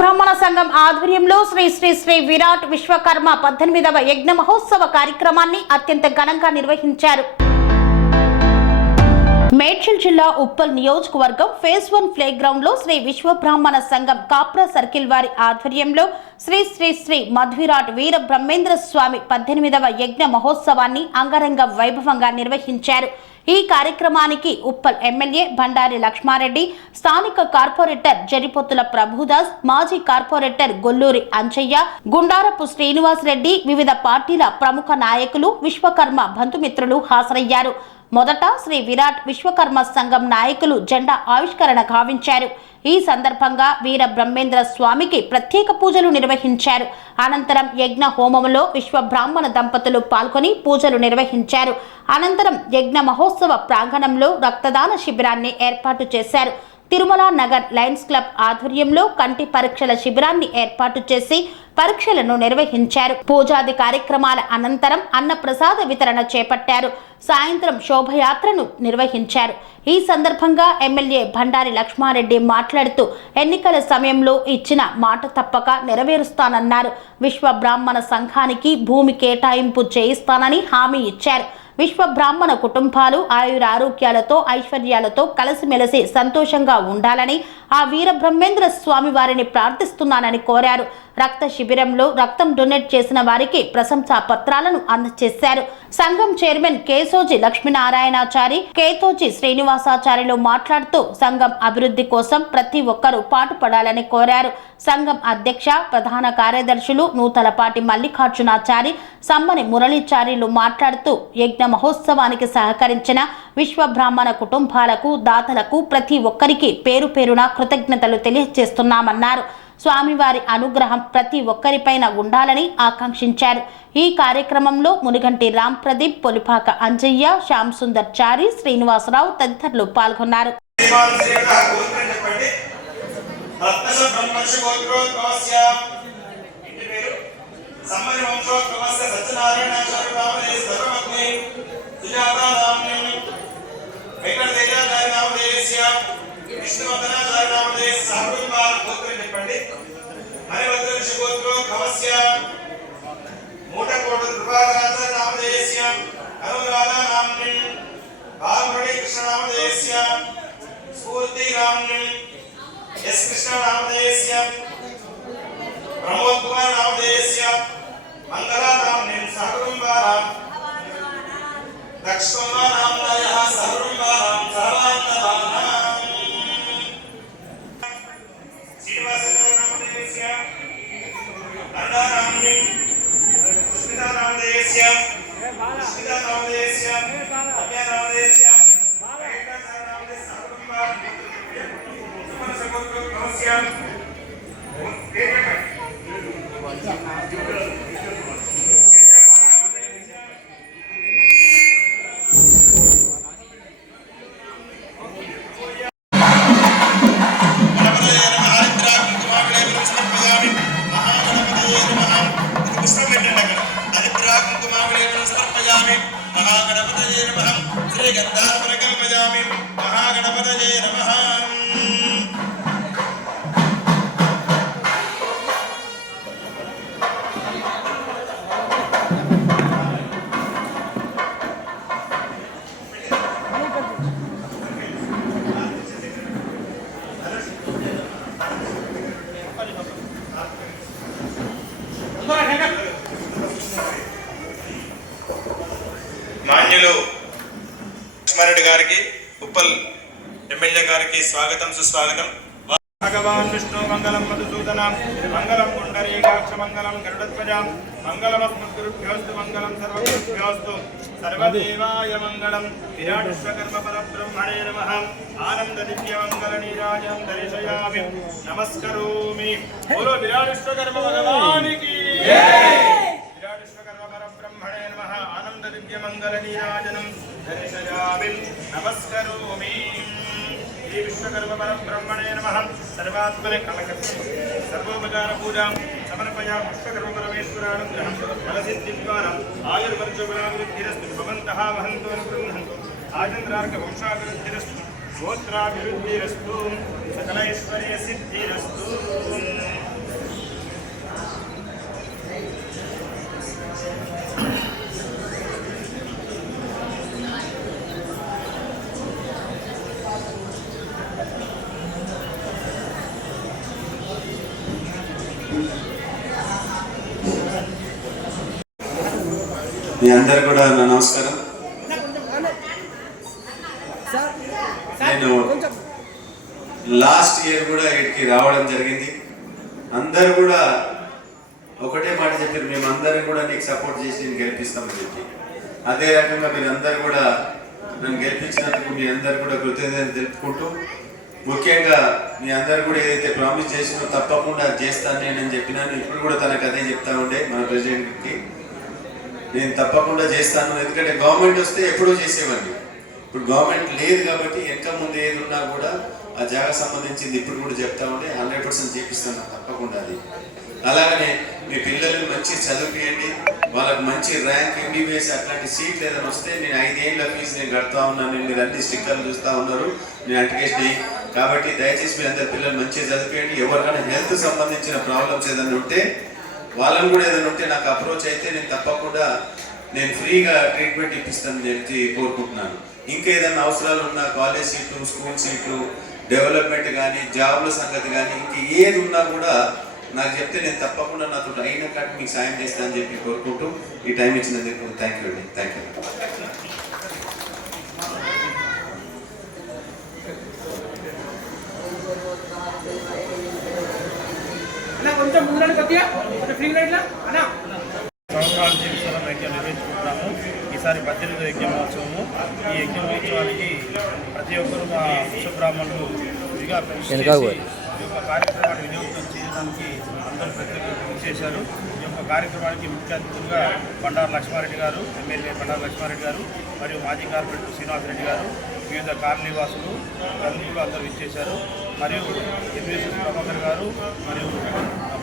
బ్రాహ్మణ సంఘం ఆధ్వర్యంలో శ్రీ శ్రీ శ్రీ విరాట్ విశ్వకర్మ 18వ యజ్ఞ మహోత్సవ కార్యక్రమాన్ని అత్యంత ఘనంగా నిర్వహించారు. మేడ్చల్ జిల్లా ఉప్పల్ నియోజకవర్గం ఫేజ్ 1 ప్లే గ్రౌండ్ లో శ్రీ విశ్వ బ్రాహ్మణ సంఘం కాప్రా సర్కిల్ వారి ఆధ్వర్యంలో శ్రీ శ్రీ శ్రీ మధ్విరాట్ వీర బ్రహ్మేంద్ర స్వామి 18వ యజ్ఞ మహోత్సవాన్ని అంగరంగ వైభవంగా నిర్వహించారు. ఈ కార్యక్రమానికి ఉప్పల్ ఎమ్మెల్యే బండారి లక్ష్మారెడ్డి, స్థానిక కార్పొరేటర్ జరిపొత్తుల ప్రభుదాస్, మాజీ కార్పొరేటర్ గొల్లూరి అంచయ్య, గుండారపు శ్రీనివాస్ రెడ్డి, వివిధ పార్టీల ప్రముఖ నాయకులు, విశ్వకర్మ బంధుమిత్రులు హాజరయ్యారు. మొదట శ్రీ విరాట్ విశ్వకర్మ సంఘం నాయకులు జెండా ఆవిష్కరణ గావించారు. ఈ సందర్భంగా వీర బ్రహ్మేంద్ర స్వామికి ప్రత్యేక పూజలు నిర్వహించారు. అనంతరం యజ్ఞ హోమంలో విశ్వ బ్రాహ్మణ దంపతులు పాల్గొని పూజలు నిర్వహించారు. అనంతరం యజ్ఞ మహోత్సవ ప్రాంగణంలో రక్తదాన శిబిరాన్ని ఏర్పాటు చేశారు. తిరుమల నగర్ లయన్స్ క్లబ్ ఆధ్వర్యంలో కంటి పరీక్షల శిబిరాన్ని ఏర్పాటు చేసి పరీక్షలను నిర్వహించారు. పూజాది కార్యక్రమాల అనంతరం అన్న ప్రసాద వితరణ చేపట్టారు. సాయంత్రం శోభయాత్రను నిర్వహించారు. ఈ సందర్భంగా ఎమ్మెల్యే బండారి లక్ష్మారెడ్డి మాట్లాడుతూ ఎన్నికల సమయంలో ఇచ్చిన మాట తప్పక నెరవేరుస్తానన్నారు. విశ్వ బ్రాహ్మణ సంఘానికి భూమి కేటాయింపు చేయిస్తానని హామీ ఇచ్చారు. విశ్వ బ్రాహ్మణ కుటుంబాలు ఆయురారోగ్యాలతో ఐశ్వర్యాలతో కలిసిమెలిసి సంతోషంగా ఉండాలని ఆ వీర బ్రహ్మేంద్ర స్వామి వారిని ప్రార్థిస్తున్నానని కోరారు. రక్త శిబిరంలో రక్తం డొనేట్ చేసిన వారికి ప్రశంసా పత్రాలను అందజేశారు. సంఘం చైర్మన్ కేశోజీ లక్ష్మీనారాయణాచారి, కేతోజీ శ్రీనివాసాచార్యులు మాట్లాడుతూ సంఘం అభివృద్ధి కోసం ప్రతి ఒక్కరూ పాటుపడాలని కోరారు. సంఘం అధ్యక్ష, ప్రధాన కార్యదర్శులు నూతలపాటి మల్లికార్జునాచారి, సమ్మని మురళీచార్యులు మాట్లాడుతూ యజ్ఞ మహోత్సవానికి సహకరించిన విశ్వ బ్రాహ్మణ కుటుంబాలకు, దాతలకు ప్రతి ఒక్కరికి పేరు పేరున కృతజ్ఞతలు తెలియజేస్తున్నామన్నారు. స్వామివారి అనుగ్రహం ప్రతి ఒక్కరిపైన ఉండాలని ఆకాంక్షించారు. ఈ కార్యక్రమంలో మునిగంటి రామ్ ప్రదీప్, పొలిపాక అంజయ్య, శ్యామ్ సుందర్ చారి, శ్రీనివాసరావు తదితరులు పాల్గొన్నారు. మాన్యులు లక్ష్మారెడ్డి గారికి, ఉప్పల్ ఎమ్మెల్యే గారికి స్వాగతం, సుస్వాగతం. భగవాన్ విష్ణు మంగళం మధుసూదనం, మంగళం పుండరీకాక్ష, మంగళం గరుడధ్వజం, మంగళమస్మద్గురుభ్యోస్తు, మంగళం సర్వగురుభ్యోస్తు, సర్వదేవాయ మంగళం. విరాట్ విశ్వకర్మ పరబ్రహ్మణే నమః. ఆనంద దివ్య మంగళ నీరాజనం దర్శయామి, నమస్కరోమి. బోలో విరాట్ విశ్వకర్మ భగవానికి జై. విరాట్ విశ్వకర్మ పరబ్రహ్మణే నమః. ఆనంద దివ్య మంగళ నీరాజనం దర్శయామి, నమస్కరోమి. శ్రీ విశ్వకర్మ పరబ్రహ్మణే నమః. సర్వాత్మనే కళకర్తం సర్వోపచార పూజాం సమర్పయామి. విశ్వకర్మ పరమేశ్వరానుగ్రహం ఫలసిద్ధి ద్వారా ఆయుర్వర్గబలాభివృద్ధిరస్తు. భవంతః వహంతు అనుగృహంతు. ఆచంద్రార్క వంశాభివృద్ధిరస్తు. గోత్రాభివృద్ధిరస్తు. సకల ఐశ్వర్య సిద్ధిరస్తు. మీ అందరు కూడా నా నమస్కారం. నేను లాస్ట్ ఇయర్ కూడా ఇక్కడికి రావడం జరిగింది. అందరు కూడా ఒకటే మాట చెప్పారు, మేము అందరం కూడా నీకు సపోర్ట్ చేసి నేను గెలిపిస్తామని చెప్పి. అదే రకంగా మీరు అందరు కూడా నన్ను గెలిపించినందుకు మీ అందరు కూడా కృతజ్ఞతలు తెలుపుకుంటూ, ముఖ్యంగా మీ అందరు కూడా ఏదైతే ప్రామిస్ చేసినో తప్పకుండా చేస్తాను నేను చెప్పినాను. ఇప్పుడు కూడా తనకు అదే చెప్తా ఉండే మన ప్రెసిడెంట్కి, నేను తప్పకుండా చేస్తాను. ఎందుకంటే గవర్నమెంట్ వస్తే ఎప్పుడో చేసేవాడిని, ఇప్పుడు గవర్నమెంట్ లేదు కాబట్టి వెనక ముందు ఏది ఉన్నా కూడా ఆ జాగా సంబంధించింది ఇప్పుడు కూడా చెప్తా ఉంటే 100% చేపిస్తాను తప్పకుండా. అది అలాగనే మీ పిల్లలు మంచి చదువుపియండి, వాళ్ళకి మంచి ర్యాంక్ MBBS అట్లాంటి సీట్లు ఏదైనా వస్తే నేను 5 ఏళ్ళ ఫీజు నేను కడతా ఉన్నాను. మీరు అన్ని స్టిక్కర్లు చూస్తూ ఉన్నారు, నేను అప్లికేషన్ కాబట్టి దయచేసి మీ అందరి పిల్లలు మంచిగా చదివిపోయండి. ఎవరికైనా హెల్త్ సంబంధించిన ప్రాబ్లమ్స్ ఏదైనా ఉంటే వాళ్ళని కూడా ఏదైనా ఉంటే నాకు అప్రోచ్ అయితే నేను తప్పకుండా నేను ఫ్రీగా ట్రీట్మెంట్ ఇప్పిస్తాను చెప్పి కోరుకుంటున్నాను. ఇంకా ఏదైనా అవసరాలు ఉన్నా కాలేజ్ సీట్లు, స్కూల్ సీట్లు, డెవలప్మెంట్ కానీ, జాబ్ల సంగతి కానీ, ఇంక ఏది ఉన్నా కూడా నాకు చెప్తే నేను తప్పకుండా నాతో అయిన కాటి మీకు సాయం చేస్తానని చెప్పి కోరుకుంటూ ఈ టైం ఇచ్చినందుకు థ్యాంక్ యూ అండి. Thank you. సంవత్సరాల జీవితం యజ్ఞం నిర్వహించుకుంటున్నాము. ఈసారి 18వ యజ్ఞ మహోత్సవము. ఈ యజ్ఞ మహోత్సవానికి ప్రతి ఒక్కరు మా విశ్వబ్రాహ్మణులు ఇదిగా కృషి చేసి ఈ యొక్క కార్యక్రమాన్ని వినియోగం చేయడానికి అందరూ ప్రత్యేక కృషి చేశారు. ఈ యొక్క కార్యక్రమానికి ముఖ్య అతిథులుగా బండారు లక్ష్మారెడ్డి గారు, ఎమ్మెల్యే బండారు లక్ష్మారెడ్డి గారు, మరియు మాజీ కార్పొరేటర్ శ్రీనివాసరెడ్డి గారు, వివిధ కాలనీవాసులు ప్రముఖులు అందరూ ఇచ్చేశారు. మరియు ఎన్విఎస్ఎస్ ప్రభాకర్ గారు మరియు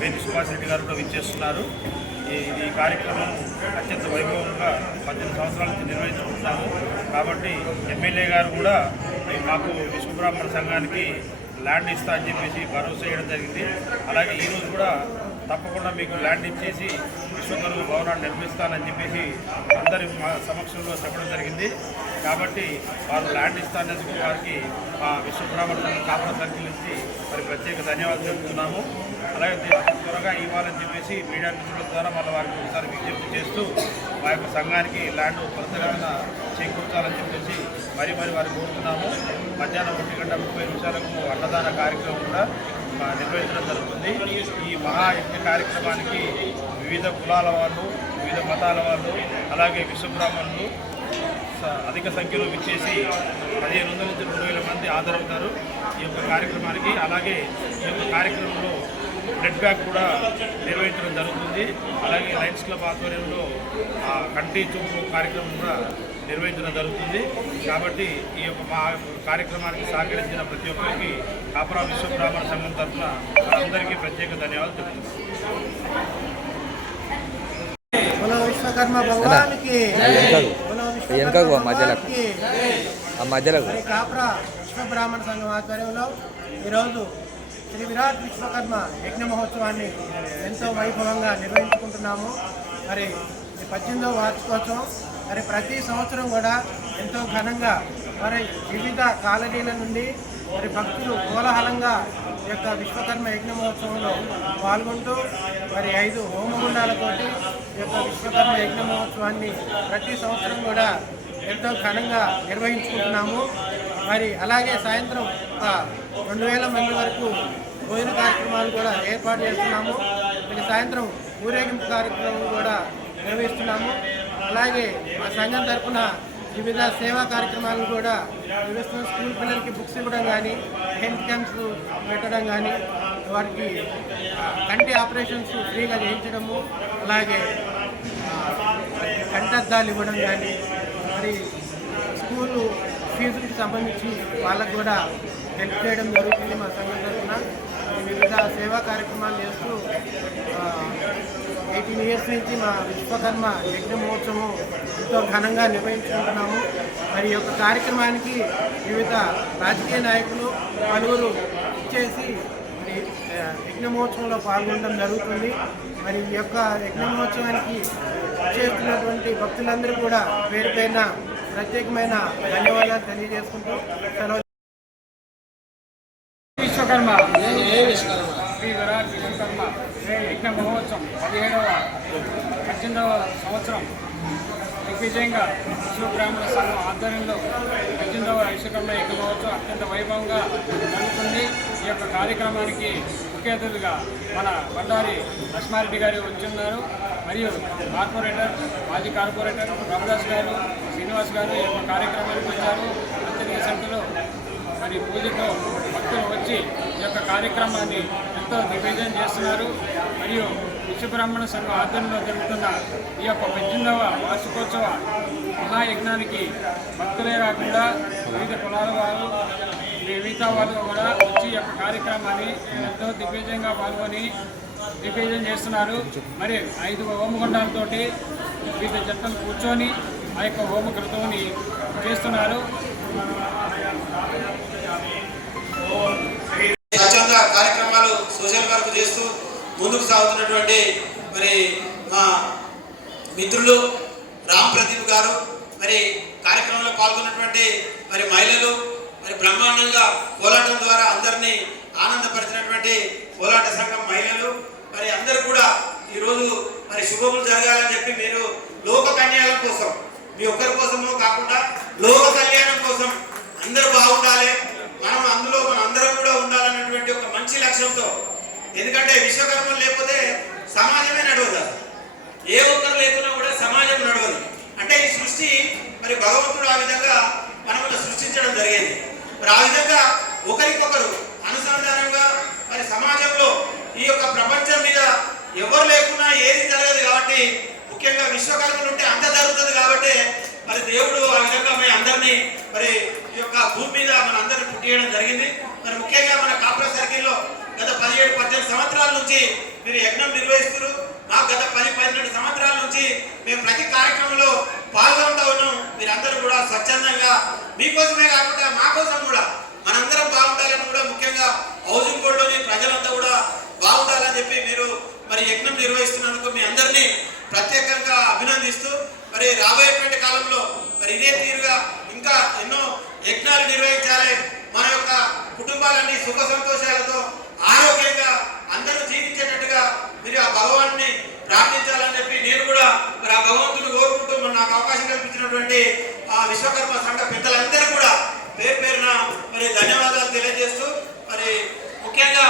బేబీ సుభాష్ రెడ్డి గారు కూడా విచ్చేస్తున్నారు. ఈ కార్యక్రమం అత్యంత వైభవంగా 18 సంవత్సరాల నుంచి నిర్వహించుకుంటున్నాము. కాబట్టి ఎమ్మెల్యే గారు కూడా మాకు విశ్వబ్రాహ్మణ సంఘానికి ల్యాండ్ ఇస్తా అని చెప్పేసి భరోసా చేయడం జరిగింది. అలాగే ఈరోజు కూడా తప్పకుండా మీకు ల్యాండ్ ఇచ్చేసి విశ్వకర్మ భవనాన్ని నిర్మిస్తానని చెప్పేసి అందరి సమక్షంలో చెప్పడం జరిగింది. కాబట్టి వారు ల్యాండ్ ఇస్తానందుకు వారికి మా విశ్వబ్రాహ్మణ సంఘం కాపుర సర్కిల్ నుంచి మరి ప్రత్యేక ధన్యవాదాలు చెబుతున్నాము. అలాగే త్వరగా ఇవ్వాలని చెప్పేసి మీడియా మిత్రుల ద్వారా మళ్ళీ వారికి ఒకసారి విజ్ఞప్తి చేస్తూ మా యొక్క సంఘానికి ల్యాండ్ త్వరితగతిన చేకూర్చాలని చెప్పేసి మరి వారికి కోరుతున్నాము. మధ్యాహ్నం 1:30 అన్నదాన కార్యక్రమం కూడా నిర్వహించడం జరుగుతుంది. ఈ మహాయజ్ఞ కార్యక్రమానికి వివిధ కులాల వాళ్ళు, వివిధ మతాల వాళ్ళు, అలాగే విశ్వబ్రాహ్మణులు అధిక సంఖ్యలో విచ్చేసి 1500 నుంచి 2000 మంది హాజరవుతారు ఈ యొక్క కార్యక్రమానికి. అలాగే ఈ యొక్క కార్యక్రమంలో బ్లడ్ బ్యాంక్ కూడా నిర్వహించడం జరుగుతుంది. అలాగే లయన్స్ క్లబ్ ఆధ్వర్యంలో కంటి చూపు కార్యక్రమం కూడా నిర్వహించడం జరుగుతుంది. కాబట్టి ఈ యొక్క మా కార్యక్రమానికి సహకరించిన ప్రతి ఒక్కరికి కాపురా విశ్వబ్రాహ్మణ సంఘం తరఫున అందరికీ ప్రత్యేక ధన్యవాదాలు చెప్తున్నాను. విశ్వకర్మ భగవానికి కాపురా విశ్వబ్రాహ్మణ సంఘం ఆధ్వర్యంలో ఈరోజు శ్రీ విరాట్ విశ్వకర్మ యజ్ఞ మహోత్సవాన్ని ఎంతో వైభవంగా నిర్వహించుకుంటున్నాము. మరి 18వ వార్షికోత్సవం మరి ప్రతి సంవత్సరం కూడా ఎంతో ఘనంగా మరి వివిధ కాలనీల నుండి మరి భక్తులు కోలాహలంగా ఈ యొక్క విశ్వకర్మ యజ్ఞ మహోత్సవంలో పాల్గొంటూ మరి 5 హోమగుండాలతోటి ఈ యొక్క విశ్వకర్మ యజ్ఞ మహోత్సవాన్ని ప్రతి సంవత్సరం కూడా ఎంతో ఘనంగా నిర్వహించుకుంటున్నాము. మరి అలాగే సాయంత్రం 2000 మంది వరకు భోజన కార్యక్రమాలు కూడా ఏర్పాటు చేస్తున్నాము. మరి సాయంత్రం ఊరేగింపు కార్యక్రమం కూడా నిర్వహిస్తున్నాము. అలాగే మా సంఘం తరఫున వివిధ సేవా కార్యక్రమాలను కూడా నిర్వహిస్తున్నాం. స్కూల్ పిల్లలకి బుక్స్ ఇవ్వడం కానీ, హెల్త్ క్యాంప్స్ పెట్టడం కానీ, వారికి కంటి ఆపరేషన్స్ ఫ్రీగా చేయించడము, అలాగే కంటద్దాలు ఇవ్వడం కానీ, మరి స్కూలు ఫీజులకు సంబంధించి వాళ్ళకు కూడా హెల్ప్ చేయడం జరుగుతుంది. మా సంఘం తరఫున వివిధ సేవా కార్యక్రమాలు చేస్తూ 18 ఇయర్స్ నుంచి మా విశ్వకర్మ యజ్ఞ మహోత్సవం ఎంతో ఘనంగా నిర్వహించుకుంటున్నాము. మరి ఈ యొక్క కార్యక్రమానికి వివిధ రాజకీయ నాయకులు పలువురు ఇచ్చేసి యజ్ఞ మహోత్సవంలో పాల్గొనడం జరుగుతుంది. మరి ఈ యొక్క యజ్ఞ మహోత్సవానికి చేస్తున్నటువంటి భక్తులందరూ కూడా పేరు పైన ప్రత్యేకమైన ధన్యవాదాలు తెలియజేసుకుంటూ సెలవు. విశ్వకర్మ శ్రీ విరాట్ విశ్వకర్మ యజ్ఞ మహోత్సవం 18వ సంవత్సరం దిగ్విజయంగా విశ్వబ్రాహ్మణ సంఘం ఆధ్వర్యంలో 18వ విశ్వకర్మ యజ్ఞ మహోత్సవం అత్యంత వైభవంగా జరుగుతుంది. ఈ యొక్క కార్యక్రమానికి ముఖ్య అతిథులుగా మన బండారి లక్ష్మారెడ్డి గారు వచ్చున్నారు. మరియు కార్పొరేటర్, మాజీ కార్పొరేటర్ రామదాస్ గారు, శ్రీనివాస్ గారు ఈ యొక్క కార్యక్రమానికి వచ్చారు. అత్యధిక సంఖ్యలో మరి పూజతో భక్తులు వచ్చి ఈ యొక్క కార్యక్రమాన్ని ఎంతో దిగ్విజయం చేస్తున్నారు. మరియు విశ్వబ్రాహ్మణ సంఘం ఆధ్వర్యంలో జరుగుతున్న ఈ యొక్క 18వ వార్షికోత్సవ మహాయజ్ఞానికి భక్తులే కాకుండా వివిధ కులాల వారు, మిగతా వాళ్ళు కూడా వచ్చి ఈ యొక్క కార్యక్రమాన్ని ఎంతో దిగ్విజయంగా పాల్గొని దిగ్విజయం చేస్తున్నారు. మరి 5 హోమగుండాలతో వివిధ జంటలు కూర్చొని ఆ యొక్క హోమకృతువుని చేస్తున్నారు. స్వచ్ఛంద కార్యక్రమాలు సోషల్ వర్క్ చేస్తూ ముందుకు సాగుతున్నటువంటి మరి మా మిత్రులు రామ్ ప్రదీప్ గారు, మరి కార్యక్రమంలో పాల్గొన్నటువంటి మరి మహిళలు, మరి బ్రహ్మాండంగా కోలాటం ద్వారా అందరినీ ఆనందపరిచినటువంటి కోలాట సంఘం మహిళలు, మరి అందరూ కూడా ఈరోజు మరి శుభములు జరగాలని చెప్పి మీరు లోక కళ్యాణం కోసం, మీ ఒక్కరి కోసమో కాకుండా లోక కళ్యాణం కోసం అందరూ బాగుండాలి, మనం అందులో మనం అందరం కూడా ఉండాలన్నటువంటి ఒక మంచి లక్ష్యంతో. ఎందుకంటే విశ్వకర్మ లేకపోతే సమాజమే నడవదు, ఏ ఒక్కరు లేకున్నా కూడా సమాజం నడవదు. అంటే ఈ సృష్టి మరి భగవంతుడు ఆ విధంగా మనల్ని సృష్టించడం జరిగింది. మరి ఆ విధంగా ఒకరికొకరు అనుసంధానంగా మరి సమాజంలో ఈ యొక్క ప్రపంచం మీద ఎవరు లేకున్నా ఏది జరగదు. కాబట్టి ముఖ్యంగా విశ్వకర్మలు ఉంటే అంత జరుగుతుంది. కాబట్టి మరి దేవుడు ఆ విధంగా మీ అందరినీ మరి ఈ యొక్క భూమి మీద మన అందరిని పుట్టియడం జరిగింది. మరి ముఖ్యంగా మన కాప్రా సర్కిల్లో గత 17-18 సంవత్సరాల నుంచి మీరు యజ్ఞం నిర్వహిస్తున్నారు. మాకు గత 10-12 సంవత్సరాల నుంచి మేము ప్రతి కార్యక్రమంలో పాల్గొంటూ ఉన్నాం. మీరందరూ కూడా స్వచ్ఛందంగా మీకోసమే కాకుండా మా కోసం కూడా మనందరం బాగుండాలని కూడా, ముఖ్యంగా హౌసింగ్ బోర్డులోని ప్రజలంతా కూడా బాగుండాలని చెప్పి మీరు మరి యజ్ఞం నిర్వహిస్తున్నందుకు మీ అందరినీ ప్రత్యేకంగా అభినందిస్తూ, మరి రాబోయేటువంటి కాలంలో మరి ఇదే తీరుగా ఇంకా ఎన్నో యజ్ఞాలు నిర్వహించాలి. మన యొక్క కుటుంబాలన్నీ సుఖ సంతోషాలతో ఆరోగ్యంగా అందరూ జీవించేటట్టుగా మీరు ఆ భగవాన్ని ప్రార్థించాలని చెప్పి నేను కూడా మరి ఆ భగవంతుని కోరుకుంటూ మరి నాకు అవకాశం కల్పించినటువంటి ఆ విశ్వకర్మ సంఘ పెద్దలందరూ కూడా పేరు పేరున మరి ధన్యవాదాలు తెలియజేస్తూ, మరి ముఖ్యంగా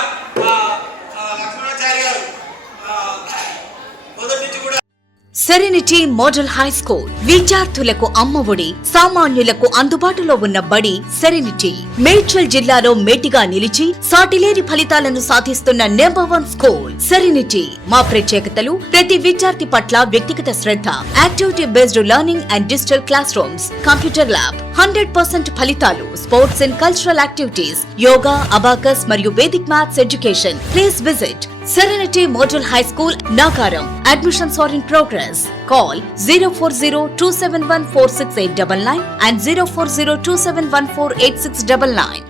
లక్ష్మణాచారి గారు మొదటి నుంచి కూడా సెరెనిటీ మోడల్ హై స్కూల్ విద్యార్థులకు అమ్మఒడి, సామాన్యులకు అందుబాటులో ఉన్న బడి సెరెనిటీ. మేడ్చల్ జిల్లాలో మేటిగా నిలిచి సాటిలేని ఫలితాలను సాధిస్తున్న నంబర్ 1 స్కూల్ సెరెనిటీ. మా ప్రత్యేకతలు: ప్రతి విద్యార్థి పట్ల వ్యక్తిగత శ్రద్ధ, activity based learning and digital classrooms, computer lab, 100% ఫలితాలు, sports and cultural activities, yoga, abacus మరియు Vedic maths education. Please visit Serenity Model High School, Nagaram. Admissions are in progress. Call 040-271-46899 and 040-271-48699.